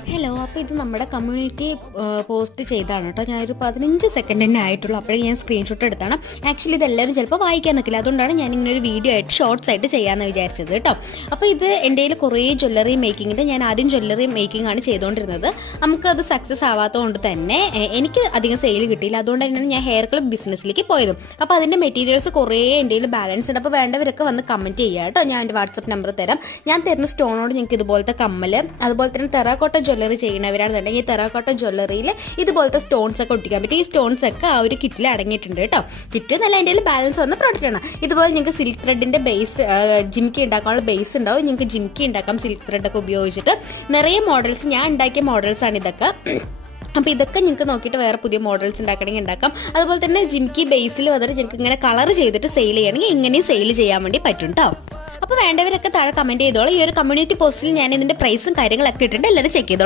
Hello, അപ്പോൾ ഇത് നമ്മുടെ കമ്മ്യൂണിറ്റി പോസ്റ്റ് ചെയ്താണ് കേട്ടോ. ഞാനൊരു 15 സെക്കൻഡ് തന്നെ ആയിട്ടുള്ളൂ. അപ്പോഴേക്കും ഞാൻ സ്ക്രീൻഷോട്ട് എടുത്താണ്. ആക്ച്വലി ഇതെല്ലാവരും ചിലപ്പോൾ വായിക്കാൻ നിൽക്കില്ല, അതുകൊണ്ടാണ് ഞാൻ ഇങ്ങനെ ഒരു വീഡിയോ ആയിട്ട് ഷോർട്സ് ആയിട്ട് ചെയ്യാമെന്ന് വിചാരിച്ചത് കേട്ടോ. അപ്പോൾ ഇത് എൻ്റെ കയ്യിൽ കുറേ ജ്വല്ലറി മേക്കിങ്ങിൻ്റെ, ഞാൻ ആദ്യം ജ്വല്ലറി മേക്കിംഗ് ആണ് ചെയ്തുകൊണ്ടിരുന്നത്. നമുക്കത് സക്സസ് ആവാത്തതുകൊണ്ട് തന്നെ എനിക്ക് അധികം സെയിൽ കിട്ടിയില്ല. അതുകൊണ്ട് തന്നെയാണ് ഞാൻ ഹെയർ ക്ലബ് ബിസിനസ്സിലേക്ക് പോയതും. അപ്പോൾ അതിൻ്റെ മെറ്റീരിയൽസ് കുറേ എൻ്റെ കയ്യിൽ ബാലൻസ് ഉണ്ട്. അപ്പോൾ വേണ്ടവരൊക്കെ വന്ന് കമൻറ്റ് ചെയ്യുക കേട്ടോ. ഞാൻ എൻ്റെ വാട്സപ്പ് നമ്പർ തരാം. ഞാൻ തരുന്ന സ്റ്റോണോട് നിങ്ങൾക്ക് ഇതുപോലത്തെ കമ്മൽ, അതുപോലെ തന്നെ ടെറാക്കോട്ട ജ്വല്ലറി ചെയ്യുന്നവരാണെന്നുണ്ടെങ്കിൽ ടെറാക്കോട്ട ജ്വല്ലറിയിൽ ഇതുപോലത്തെ സ്റ്റോൺസ് ഒക്കെ ഒട്ടിക്കാൻ പറ്റും. ഈ സ്റ്റോൺസ് ഒക്കെ ആ ഒരു കിറ്റിൽ അടങ്ങിയിട്ടുണ്ട് കേട്ടോ. കിറ്റ് നല്ല എൻ്റെ ബാലൻസ് വന്ന പ്രോഡക്റ്റ് ആണ്. ഇതുപോലെ നിങ്ങൾക്ക് സിൽക്ക് ത്രെഡിൻ്റെ ബേസ്, ജിംക്കി ഉണ്ടാക്കാനുള്ള ബേസ് ഉണ്ടാവും. നിങ്ങൾക്ക് ജിംക്കി ഉണ്ടാക്കാം സിൽക്ക് ത്രെഡൊക്കെ ഉപയോഗിച്ചിട്ട്. നിറയെ മോഡൽസ്, ഞാൻ ഉണ്ടാക്കിയ മോഡൽസാണ് ഇതൊക്കെ. അപ്പോൾ ഇതൊക്കെ നിങ്ങൾക്ക് നോക്കിയിട്ട് വേറെ പുതിയ മോഡൽസ് ഉണ്ടാക്കണമെങ്കിൽ ഉണ്ടാക്കാം. അതുപോലെ തന്നെ ജിംക്കി ബേസിൽ വന്നിട്ട് നിങ്ങൾക്ക് ഇങ്ങനെ കളർ ചെയ്തിട്ട് സെയിൽ ചെയ്യണമെങ്കിൽ ഇങ്ങനെയും സെയിൽ ചെയ്യാൻ വേണ്ടി പറ്റും കേട്ടോ. അപ്പോൾ വേണ്ടവരൊക്കെ താഴെ കമൻറ്റ് ചെയ്തോളൂ. ഈ ഒരു കമ്മ്യൂണിറ്റി പോസ്റ്റിൽ ഞാൻ ഇതിൻ്റെ പ്രൈസും കാര്യങ്ങളൊക്കെ ഇട്ടിട്ടുണ്ട്. എല്ലാവരും ചെക്ക് ചെയ്തോളൂ.